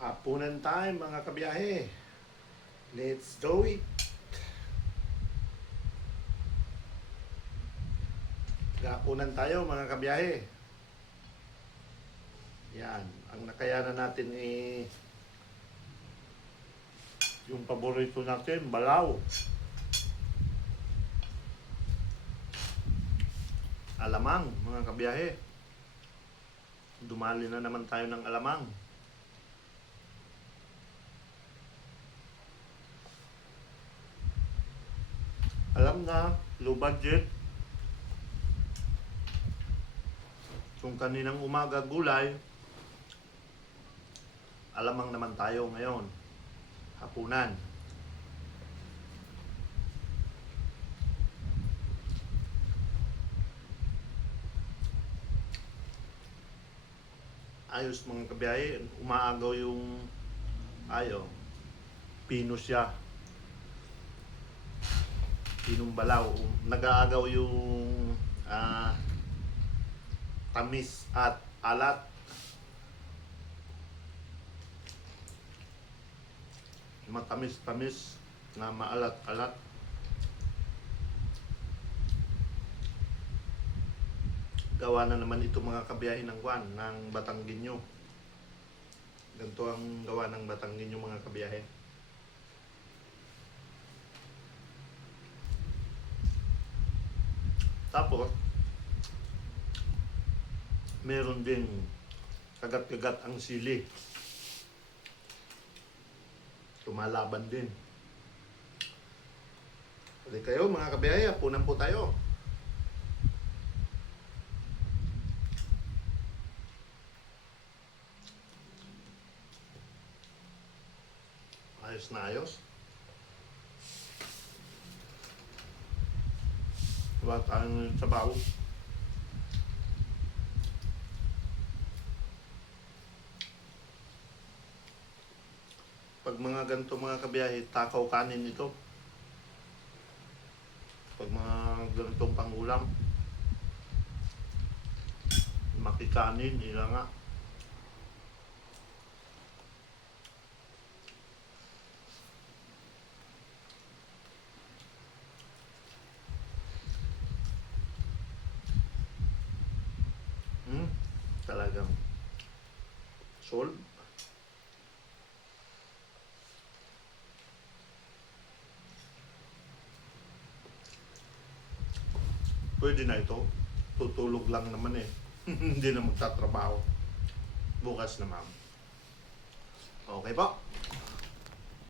Hapunan time mga kabiyahe. Let's do it. Hapunan tayo mga kabiyahe. Yan. Ang nakayanan natin yung paborito natin, balaw. Alamang mga kabiyahe. Dumali na naman tayo ng alamang. Alam na, low budget. Kung kaninang umaga gulay, alamang naman tayo ngayon. Hapunan. Ayos mga kabiyahe, umaagaw yung pino siya. Pinong balaw. Nag-aagaw yung tamis at alat. Matamis-tamis na maalat-alat. Gawa na naman ito mga kabiyahe ng Juan, ng Batanggenyo. Ganito ang gawa ng Batanggenyo mga kabiyahe. Tapos, meron din kagat-kagat ang sili. Lumalaban din. Pwede kayo mga kabiyahe, hapunan po tayo. Ayos na ayos. Diba tayong sabaw? Pag mga ganito mga kabiyahe, takaw kanin ito. Pag mga ganitong pangulam, makikanin, ila nga. Talagang solve. Pwede na ito. Tutulog lang naman eh. Hindi na magtatrabaho. Bukas na ma'am. Okay po.